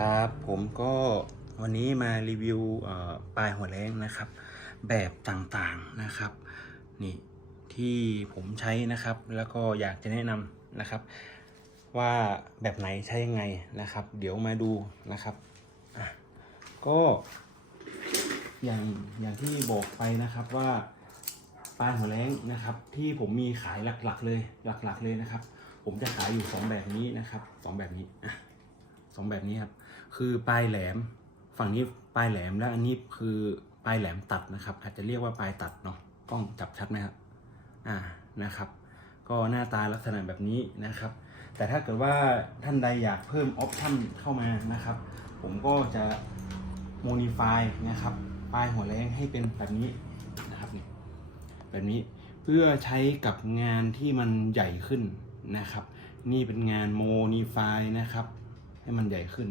ครับ ผมก็วันนี้มารีวิวปลายหัวแรงนะครับ แบบต่างๆนะครับ นี่ที่ผมใช้นะครับ แล้วก็อยากจะแนะนำนะครับ ว่าแบบไหนใช้ยังไงนะครับ เดี๋ยวมาดูนะครับก็อย่างอย่างที่บอกไปนะครับว่าปลายหัวแรงนะครับ ที่ผมมีขายหลักๆเลยหลักๆเลยนะครับ ผมจะขายอยู่สองแบบนี้นะครับสองแบบนี้อะ สองแบบนี้ครับ คือปลายแหลม ฝั่งนี้ปลายแหลมและอันนี้คือปลายแหลมตัดนะครับ อาจจะเรียกว่าปลายตัดเนาะกล้องจับชัดไหมครับอ่านะครับ ก็หน้าตาลักษณะแบบนี้นะครับ แต่ถ้าเกิดว่าท่านใดอยากเพิ่มออปชั่นเข้ามานะครับ ผมก็จะโมดิฟายนะครับปลายหัวแรงให้เป็นแบบนี้นะครับนี่แบบนี้เพื่อใช้กับงานที่มันใหญ่ขึ้นนะครับ นี่เป็นงานโมดิฟายนะครับ ให้มันใหญ่ขึ้น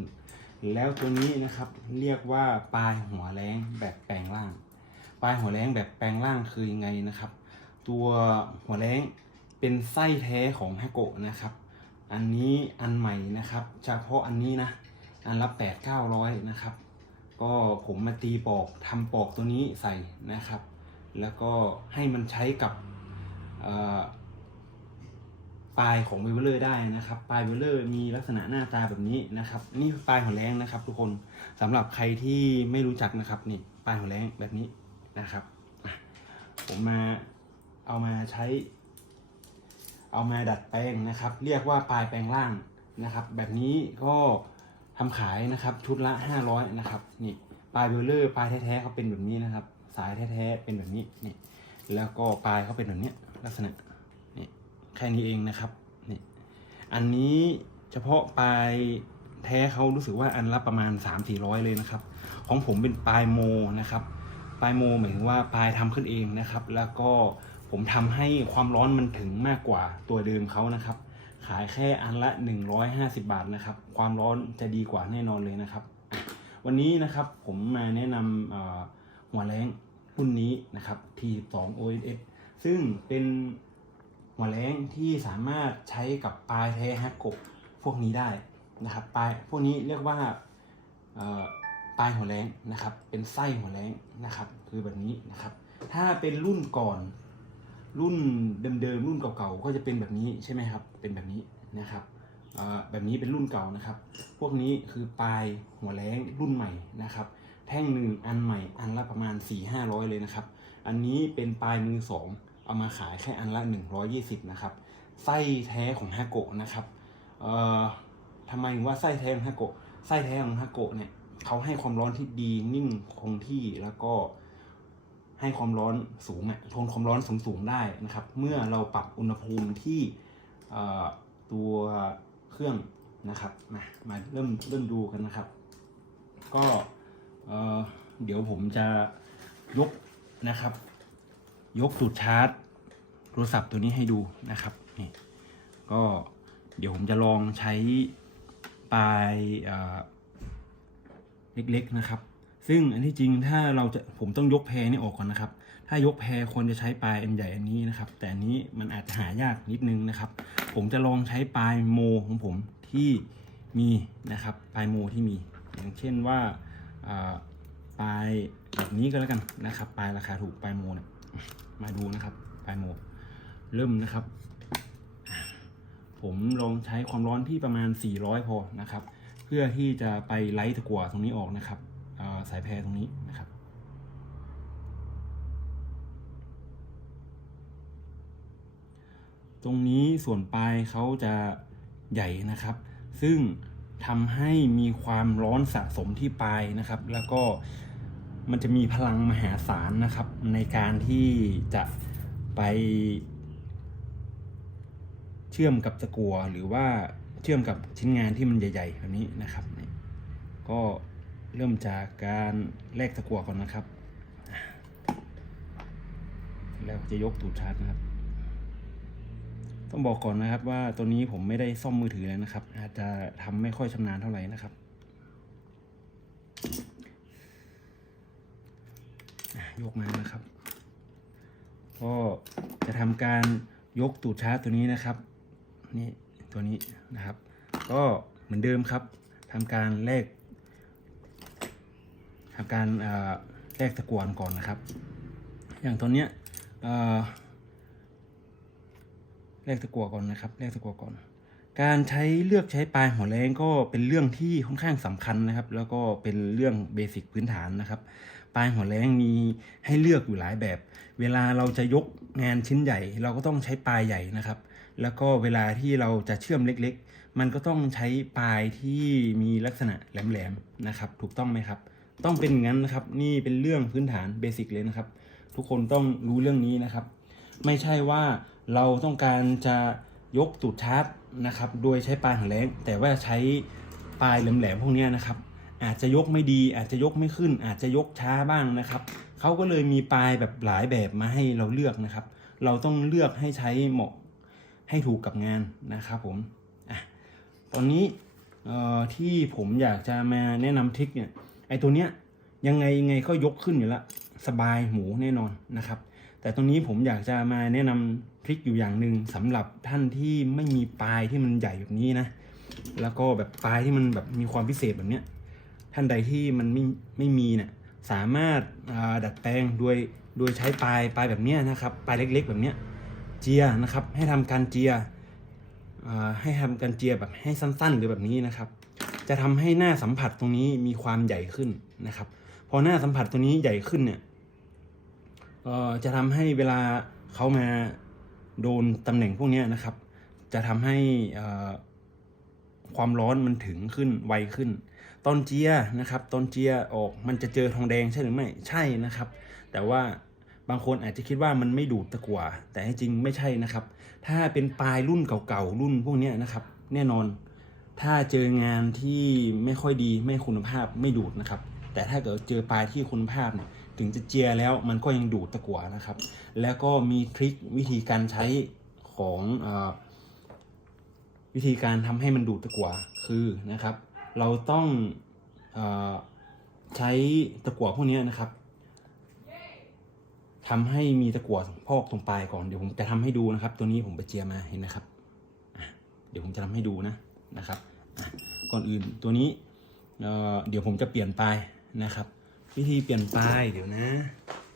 แล้วตัวนี้นะครับเรียกว่าปลายหัวแรงแบบแปลงร่าง ปลายหัวแรงแบบแปลงร่างคือยังไงนะครับ ตัวหัวแรงเป็นไส้แท้ของฮกโกะนะครับ อันนี้อันใหม่นะครับเฉพาะอันนี้นะ อันละแปดเก้าร้อยนะครับ ก็ผมมาตีปอกทำปอกตัวนี้ใส่นะครับ แล้วก็ให้มันใช้กับ ปลายของเวเวอร์ได้นะครับ ปลายเวเวอร์มีลักษณะหน้าตาแบบนี้นะครับ นี่ปลายหัวแรงนะครับ ทุกคนสำหรับใครที่ไม่รู้จักนะครับนี่ปลายหัวแรงแบบนี้นะครับ ผมมาเอามาใช้ เอามาดัดแปลงนะครับ เรียกว่าปลายแปลงร่างนะครับ แบบนี้ก็ทำขายนะครับชุดละ 500นะครับนี่ปลายเวลเลอร์ปลายแท้ๆเขาเป็นแบบนี้นะครับ สายแท้ๆเป็นแบบนี้นี่แล้วก็ปลายเขาเป็นแบบนี้ลักษณะ แค่นี้เองนะครับนี่อันนี้เฉพาะปลายแท้เขารู้สึกว่าอันละประมาณ 3-400 เลยนะครับ ของผมเป็นปลายโมนะครับ ปลายโมหมายถึงว่าปลายทำขึ้นเองนะครับ แล้วก็ผมทำให้ความร้อนมันถึงมากกว่าตัวเดิมเขานะครับ ขายแค่อันละ 150 บาทนะครับ ความร้อนจะดีกว่าแน่นอนเลยนะครับ วันนี้นะครับผมมาแนะนำหัวแรงรุ่นนี้นะครับ T2 OSS ซึ่งเป็น หัวแรงที่สามารถใช้กับปลายแท้ฮักกะพวกนี้ได้นะครับปลายพวกนี้เรียกว่าปลายหัวแรงนะครับ เป็นไส้หัวแรงนะครับ คือแบบนี้นะครับ ถ้าเป็นรุ่นก่อนรุ่นเดิมๆรุ่นเก่าๆก็จะเป็นแบบนี้ใช่ไหมครับ เป็นแบบนี้นะครับแบบนี้เป็นรุ่นเก่านะครับ พวกนี้คือปลายหัวแรงรุ่นใหม่นะครับ แท่งหนึ่งอันใหม่อันละประมาณ4 5 0 0เลยนะครับ อันนี้เป็นปลายมือสอง เอามาขายแค่อันละ 120 นะครับ ไส้แท้ของฮาโกะนะครับเอ่อทำไมว่าไส้แท้ของฮาโกะไส้แท้ของฮาโกะเนี่ยเขาให้ความร้อนที่ดีนิ่งคงที่แล้วก็ให้ความร้อนสูงอะทนความร้อนสูงสูงได้นะครับ เมื่อเราปรับอุณหภูมิที่เอ่อตัวเครื่องนะครับมามาเริ่มเริ่มดูกันนะครับ ก็เอ่อเดี๋ยวผมจะยกนะครับ ยกตูดชาร์จโทรศัพท์ตัวนี้ให้ดูนะครับนี่ก็เดี๋ยวผมจะลองใช้ปลายเล็กๆนะครับ ซึ่งอันที่จริงถ้าเราจะผมต้องยกแพรนี่ออกก่อนนะครับ ถ้ายกแพรควรจะใช้ปลายอันใหญ่อันนี้นะครับ แต่อันนี้มันอาจจะหายากนิดนึงนะครับ ผมจะลองใช้ปลายโมของผมที่มีนะครับปลายโมที่มี อย่างเช่นว่าปลายแบบนี้ก็แล้วกันนะครับ ปลายราคาถูกปลายโมเนี่ย มาดูนะครับปลายโมเริ่มนะครับ ผมลองใช้ความร้อนที่ประมาณ 400 พอนะครับ เพื่อที่จะไปไล่ตะกั่วตรงนี้ออกนะครับสายแพรตรงนี้นะครับตรงนี้ส่วนปลายเขาจะใหญ่นะครับ ซึ่งทำให้มีความร้อนสะสมที่ปลายนะครับ แล้วก็ มันจะมีพลังมหาศาลนะครับ ในการที่จะไป เชื่อมกับตะกัวหรือว่าเชื่อมกับชิ้นงานที่มันใหญ่ๆแบบนี้นะครับก็เริ่มจากการแลกตะกัวก่อนนะครับ แล้วจะยกตูดชาร์จนะครับ ต้องบอกก่อนนะครับว่าตัวนี้ผมไม่ได้ซ่อมมือถือเลยนะครับ อาจจะทำไม่ค่อยชำนาญเท่าไหร่นะครับ ยกมานะครับ ก็จะทำการยกตูดชาร์จตัวนี้นะครับ นี่ตัวนี้นะครับ ก็เหมือนเดิมครับททำการแลกทำการเอ่อแลกตะกวนก่อนนะครับ อย่างตัวเนี้ยเอ่อแลกตะกัวก่อนนะครับแลกตะกัวก่อน การใช้เลือกใช้ปลายหัวแรงก็เป็นเรื่องที่ค่อนข้างสำคัญนะครับ แล้วก็เป็นเรื่องเบสิกพื้นฐานนะครับ ปลายหัวแรงมีให้เลือกอยู่หลายแบบ เวลาเราจะยกงานชิ้นใหญ่ เราก็ต้องใช้ปลายใหญ่นะครับ แล้วก็เวลาที่เราจะเชื่อมเล็กๆ มันก็ต้องใช้ปลายที่มีลักษณะแหลมๆนะครับ ถูกต้องไหมครับ ต้องเป็นงั้นนะครับ นี่เป็นเรื่องพื้นฐานเบสิกเลยนะครับ ทุกคนต้องรู้เรื่องนี้นะครับ ไม่ใช่ว่าเราต้องการจะยกตูดชาร์จนะครับ โดยใช้ปลายหัวแรงแต่ว่าใช้ปลายแหลมๆพวกนี้นะครับ อาจจะยกไม่ดี อาจจะยกไม่ขึ้น อาจจะยกช้าบ้างนะครับเขาก็เลยมีปลายแบบหลายแบบมาให้เราเลือกนะครับ เราต้องเลือกให้ใช้เหมาะให้ถูกกับงานนะครับผมอะตอนนี้ที่ผมอยากจะมาแนะนำทริคเนี่ยไอตัวเนี้ยยังไงยังไงก็ยกขึ้นอยู่ละสบายหมูแน่นอนนะครับ แต่ตรงนี้ผมอยากจะมาแนะนำทริคอยู่อย่างหนึ่งสำหรับท่านที่ไม่มีปลายที่มันใหญ่แบบนี้นะแล้วก็แบบปลายที่มันแบบมีความพิเศษแบบเนี้ย ท่านใดที่มันไม่ไม่มีเนี่ยสามารถดัดแปลงโดยโดยใช้ปลายปลายแบบนี้นะครับปลายเล็ก ๆ แบบนี้เจียนะครับ ให้ทำการเจียให้ทำการเจียแบบให้สั้นๆ หรือแบบนี้นะครับ จะทำให้หน้าสัมผัสตรงนี้มีความใหญ่ขึ้นนะครับ พอหน้าสัมผัสตรงนี้ใหญ่ขึ้นเนี่ยจะทำให้เวลาเขามาโดนตำแหน่งพวกนี้นะครับ จะทำให้ความร้อนมันถึงขึ้นไวขึ้น ตอนเจียนะครับตอนเจียออกมันจะเจอทองแดงใช่หรือไม่ใช่นะครับ แต่ว่าบางคนอาจจะคิดว่ามันไม่ดูดตะกั่วแต่จริงไม่ใช่นะครับ ถ้าเป็นปลายรุ่นเก่าๆรุ่นพวกนี้นะครับ แน่นอน ถ้าเจองานที่ไม่ค่อยดีไม่คุณภาพไม่ดูดนะครับ แต่ถ้าเกิดเจอปลายที่คุณภาพเนี่ยถึงจะเจียแล้วมันก็ยังดูดตะกั่วนะครับ แล้วก็มีทริควิธีการใช้ของอวิธีการทำให้มันดูดตะกั่วคือนะครับ เราต้องอใช้ตะกั่วพวกนี้นะครับทำให้มีตะกั่วพอกตรงปลายก่อนเดี๋ยวผมจะทำให้ดูนะครับ ตัวนี้ผมไปเจียมาเห็นนะครับเดี๋ยวผมจะทำให้ดูนะนะครับก่อนอื่นตัวนี้เเดี๋ยวผมจะเปลี่ยนปลายนะครับ วิธีเปลี่ยนปลายเดี๋ยวนะ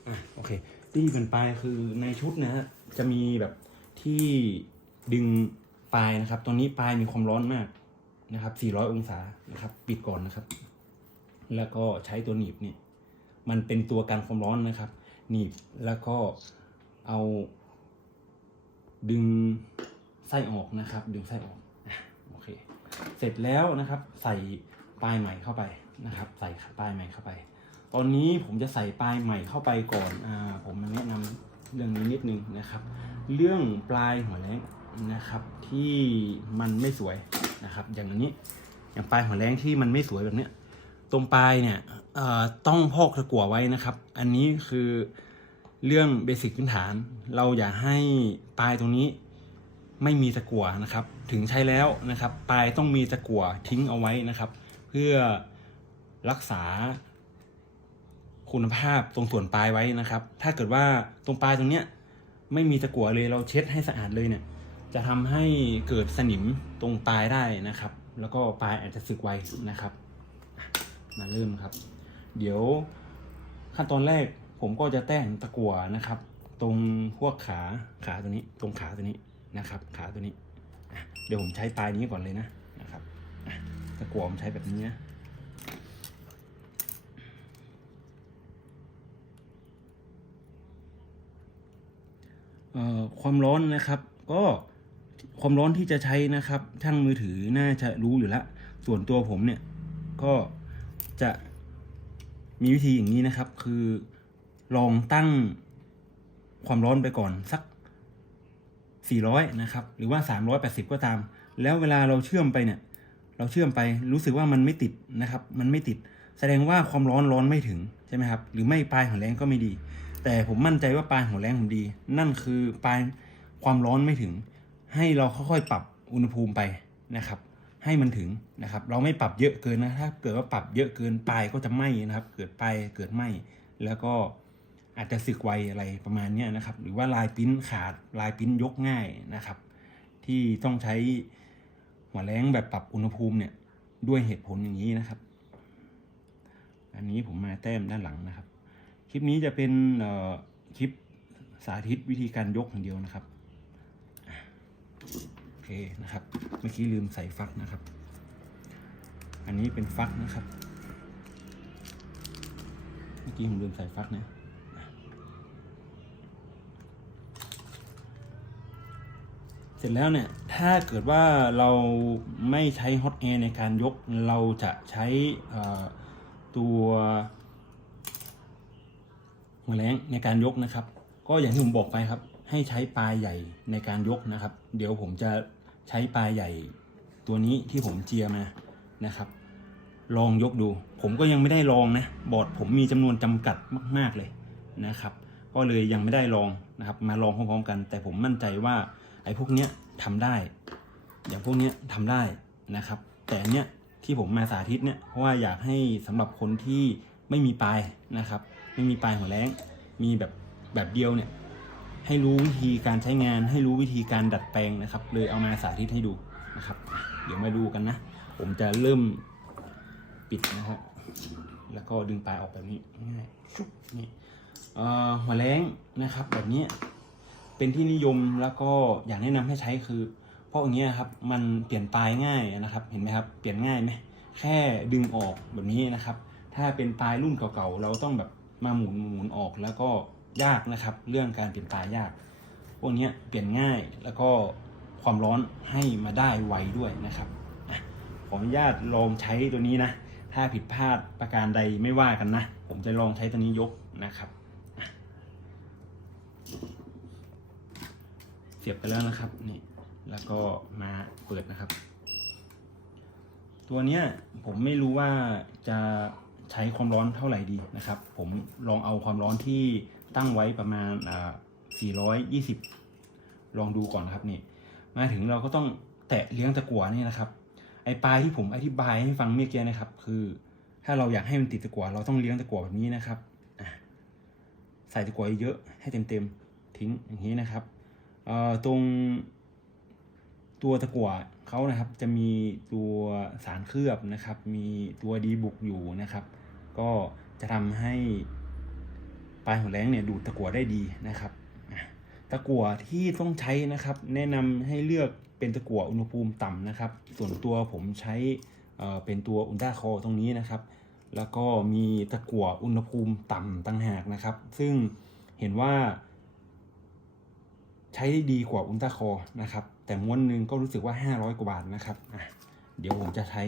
อะโอเควิธีเปลี่ยนปลายคือในชุดนะฮะจะมีแบบที่ดึงปลายนะครับตรงนี้ปลายมีความร้อนมาก นะครับ 400 องศานะครับ ปิดก่อนนะครับ แล้วก็ใช้ตัวหนีบเนี่ย มันเป็นตัวกันความร้อนนะครับ หนีบแล้วก็เอาดึงไส้ออกนะครับ ดึงไส้ออกโอเค เสร็จแล้วนะครับ ใส่ปลายใหม่เข้าไปนะครับ ใส่ปลายใหม่เข้าไป ตอนนี้ผมจะใส่ปลายใหม่เข้าไปก่อนอ่าผมมาแนะนำเรื่องนี้นิดนึงนะครับ เรื่องปลายหัวแรงนะครับ ที่มันไม่สวย นะครับ อย่างนี้อย่างปลายหัวแรงที่มันไม่สวยแบบเนี้ยตรงปลายเนี่ยต้องพอกตะกั่วไว้นะครับ อันนี้คือเรื่องเบสิกพื้นฐาน เราอย่าให้ปลายตรงนี้ไม่มีตะกั่วนะครับ ถึงใช้แล้วนะครับ ปลายต้องมีตะกั่วทิ้งเอาไว้นะครับ เพื่อรักษาคุณภาพตรงส่วนปลายไว้นะครับ ถ้าเกิดว่าตรงปลายตรงเนี้ยไม่มีตะกั่วเลยเราเช็ดให้สะอาดเลยเนี่ย จะทำให้เกิดสนิมตรงปลายได้นะครับ แล้วก็ปลายอาจจะสึกไวนะครับ มาเริ่มครับ เดี๋ยวขั้นตอนแรกผมก็จะแต่งตะกั่วนะครับ ตรงพวกขาขาตัวนี้ ตรงขาตัวนี้นะครับ ขาตัวนี้ เดี๋ยวผมใช้ปลายนี้ก่อนเลยนะนะครับตะกั่วผมใช้แบบนี้นะเอ่อความร้อนนะครับก็ ความร้อนที่จะใช้นะครับ ช่างมือถือน่าจะรู้อยู่แล้ว ส่วนตัวผมเนี่ยก็จะมีวิธีอย่างนี้นะครับ คือลองตั้งความร้อนไปก่อนสัก 400 นะครับ หรือว่า 380 ก็ตาม แล้วเวลาเราเชื่อมไปเนี่ย เราเชื่อมไปรู้สึกว่ามันไม่ติดนะครับ มันไม่ติด แสดงว่าความร้อนร้อนไม่ถึงใช่ไหมครับ หรือไม่ปลายหัวแรงก็ไม่ดี แต่ผมมั่นใจว่าปลายหัวแรงผมดี นั่นคือปลายความร้อนไม่ถึง ให้เราค่อยๆปรับอุณหภูมิไปนะครับ ให้มันถึงนะครับ เราไม่ปรับเยอะเกินนะถ้าเกิดว่าปรับเยอะเกินปลายก็จะไหม้นะครับ เกิดปลายเกิดไหม้แล้วก็อาจจะสึกไวอะไรประมาณนี้นะครับ หรือว่าลายปิ้นขาดลายปิ้นยกง่ายนะครับ ที่ต้องใช้หัวแรงแบบปรับอุณหภูมิเนี่ยด้วยเหตุผลอย่างนี้นะครับ อันนี้ผมมาแต้มด้านหลังนะครับ คลิปนี้จะเป็นคลิปสาธิตวิธีการยกอย่างเดียวนะครับ โอเคนะครับ เมื่อกี้ลืมใส่ฟักนะครับ อันนี้เป็นฟักนะครับ เมื่อกี้ผมลืมใส่ฟักนะเสร็จแล้วเนี่ย ถ้าเกิดว่าเราไม่ใช้ฮอตแอร์ในการยก เราจะใช้เอ่อตัวหัวแรงในการยกนะครับ ก็อย่างที่ผมบอกไปครับ ให้ใช้ปลายใหญ่ในการยกนะครับ เดี๋ยวผมจะใช้ปลายใหญ่ตัวนี้ที่ผมเจียมานะครับ ลองยกดู ผมก็ยังไม่ได้ลองนะ บอร์ดผมมีจำนวนจำกัดมากๆเลยนะครับ ก็เลยยังไม่ได้ลองนะครับ มาลองพร้อมๆกัน แต่ผมมั่นใจว่าไอ้พวกเนี้ยทำได้ อย่างพวกเนี้ยทำได้นะครับ แต่อันเนี้ยที่ผมมาสาธิตเนี่ยเพราะว่าอยากให้สำหรับคนที่ไม่มีปลายนะครับ ไม่มีปลายหัวแรงมีแบบแบบเดียวเนี่ย ให้รู้วิธีการใช้งาน ให้รู้วิธีการดัดแปลงนะครับ เลยเอามาสาธิตให้ดูนะครับ เดี๋ยวมาดูกันนะ ผมจะเริ่มปิดนะครับแล้วก็ดึงปลายออกแบบนี้ง่ายชุบนี่เอ่อหัวแรงนะครับ แบบนี้เป็นที่นิยมแล้วก็อยากแนะนำให้ใช้คือ เพราะอย่างเงี้ยครับมันเปลี่ยนปลายง่ายนะครับ เห็นไหมครับ เปลี่ยนง่ายไหมแค่ดึงออกแบบนี้นะครับ ถ้าเป็นปลายรุ่นเก่าๆเราต้องแบบมาหมุนหมุนออกแล้วก็ ยากนะครับ เรื่องการเปลี่ยนปลายยาก พวกนี้เปลี่ยนง่ายแล้วก็ความร้อนให้มาได้ไวด้วยนะครับขออนุญาตลองใช้ตัวนี้นะ ถ้าผิดพลาดประการใดไม่ว่ากันนะ ผมจะลองใช้ตัวนี้ยกนะครับ เสียบไปแล้วนะครับนี่แล้วก็มาเปิดนะครับ ตัวเนี้ยผมไม่รู้ว่าจะใช้ความร้อนเท่าไหร่ดีนะครับ ผมลองเอาความร้อนที่ ตั้งไว้ประมาณ420 ลองดูก่อนนะครับนี่ มาถึงเราก็ต้องแตะเลี้ยงตะกั่วนี่นะครับ ไอปลายที่ผมอธิบายให้ฟังเมื่อกี้นะครับ คือ ถ้าเราอยากให้มันติดตะกั่วเราต้องเลี้ยงตะกั่วแบบนี้นะครับใส่ตะกั่วเยอะให้เต็มๆทิ้งอย่างนี้นะครับตรงตัวตะกั่วเขานะครับจะมีตัวสารเคลือบนะครับ มีตัวดีบุกอยู่นะครับ ก็จะทำให้ ลายหัวแรงเนี่ยดูดตะกั่วได้ดีนะครับตะกั่วที่ต้องใช้นะครับ แนะนำให้เลือกเป็นตะกั่วอุณหภูมิต่ำนะครับ ส่วนตัวผมใช้เป็นตัวอุลตราคอตรงนี้นะครับ แล้วก็มีตะกั่วอุณหภูมิต่ำต่างหากนะครับ ซึ่งเห็นว่า ใช้ได้ดีกว่าอุลตราคอนะครับ แต่ม้วนหนึ่งก็รู้สึกว่า 500 กว่าบาทนะครับเดี๋ยวผมจะใช้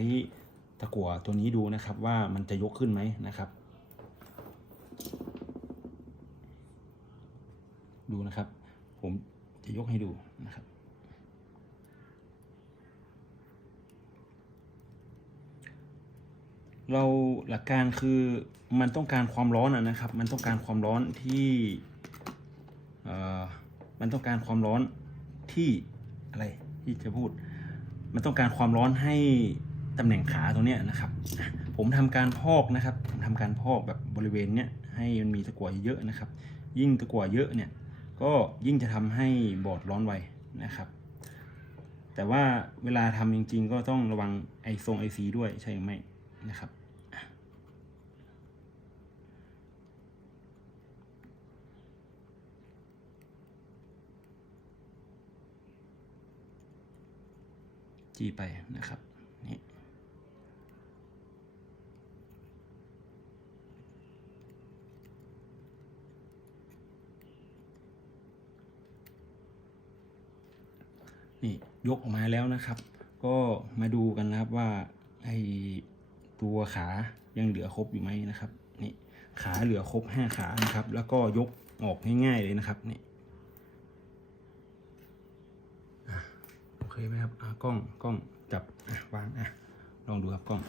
ตะกั่วตัวนี้ดูนะครับว่ามันจะยกขึ้นไหมนะครับ ดูนะครับ ผมจะยกให้ดูนะครับ เราหลักการคือมันต้องการความร้อนนะครับ มันต้องการความร้อนที่เอ่อมันต้องการความร้อนที่อะไรที่จะพูด มันต้องการความร้อนให้ตำแหน่งขาตรงนี้นะครับ ผมทำการพอกนะครับผมทำการพอกแบบบริเวณเนี้ยให้มันมีตะกั่วเยอะนะครับ ยิ่งตะกั่วเยอะเนี่ย ก็ยิ่งจะทำให้บอร์ดร้อนไวนะครับ แต่ว่าเวลาทำจริง ๆ ก็ต้องระวังไอทรงไอซีด้วยใช่ไหมนะครับจีไปนะครับนี่นี่ ยกออกมาแล้วนะครับ ก็มาดูกันนะครับว่าไอตัวขายังเหลือครบอยู่ไหมนะครับนี่ขาเหลือครบห้าขานะครับ แล้วก็ยกออกง่ายๆเลยนะครับนี่โอเคไหมครับอะกล้องกล้องจับอะวางอะลองดูครับกล้อง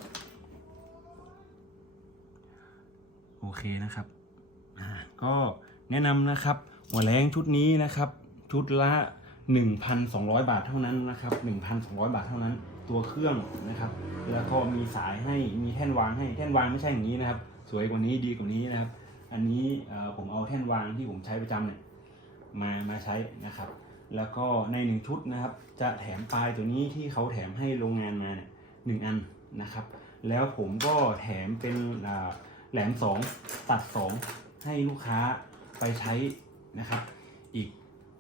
โอเคนะครับอ่าก็แนะนำนะครับหัวแรงชุดนี้นะครับ ชุดละ 1,200 บาทเท่านั้นนะครับ 1,200 บาทเท่านั้น ตัวเครื่องนะครับ แล้วก็มีสายให้ มีแท่นวางให้ แท่นวางไม่ใช่อย่างนี้นะครับ สวยกว่านี้ดีกว่านี้นะครับ อันนี้ผมเอาแท่นวางที่ผมใช้ประจำเนี่ยมา มาใช้นะครับ แล้วก็ในหนึ่งชุดนะครับ จะแถมปลายตัวนี้ที่เขาแถมให้โรงงานมาเนี่ยหนึ่งอันนะครับ แล้วผมก็แถมเป็นแหลม2ตัด2ให้ลูกค้าไปใช้นะครับ อีก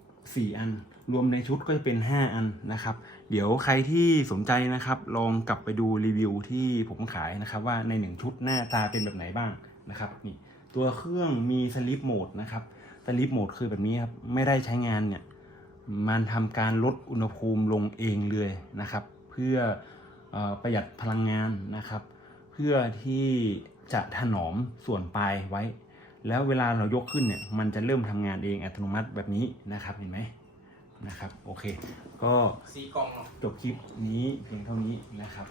4อัน รวมในชุดก็จะเป็น 5 อันนะครับ เดี๋ยวใครที่สนใจนะครับ ลองกลับไปดูรีวิวที่ผมขายนะครับ ว่าใน 1 ชุดหน้าตาเป็นแบบไหนบ้างนะครับนี่ตัวเครื่องมีสลิปโหมดนะครับสลิปโหมดคือแบบนี้ครับไม่ได้ใช้งานเนี่ยมันทำการลดอุณหภูมิลงเองเลยนะครับ เพื่อออประหยัดพลังงานนะครับ เพื่อที่จะถนอมส่วนปลายไว้ แล้วเวลาเรายกขึ้นเนี่ยมันจะเริ่มทำงานเองอัตโนมัติแบบนี้นะครับเห็นไหม นะครับ โอเค ก็สีกล่องเนาะจบคลิปนี้เพียงเท่านี้นะครับ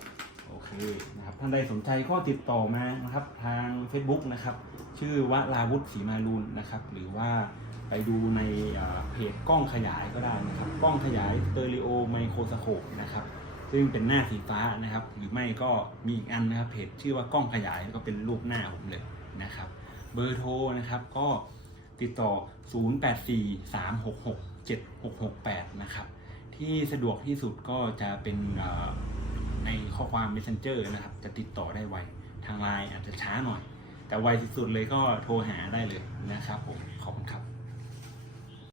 โอเคนะครับท่านใดสนใจก็ติดต่อมานะครับ ทาง Facebook นะครับ ชื่อวลาวุฒิศรีมาลูนนะครับ หรือว่าไปดูในเอ่อเพจกล้องขยายก็ได้นะครับ กล้องขยายสเตอริโอไมโครสโคปนะครับซึ่งเป็นหน้าสีฟ้านะครับ หรือไม่ก็มีอีกอันนะครับเพจชื่อว่ากล้องขยายแล้วก็เป็นรูปหน้าผมเลยนะครับ เบอร์โทรนะครับก็ติดต่อ 7668 นะครับ ที่สะดวกที่สุดก็จะเป็นในข้อความ Messenger นะครับ จะติดต่อได้ไว ทางไลน์อาจจะช้าหน่อย แต่ไวที่สุดเลยก็โทรหาได้เลยนะครับผม ขอบคุณครับ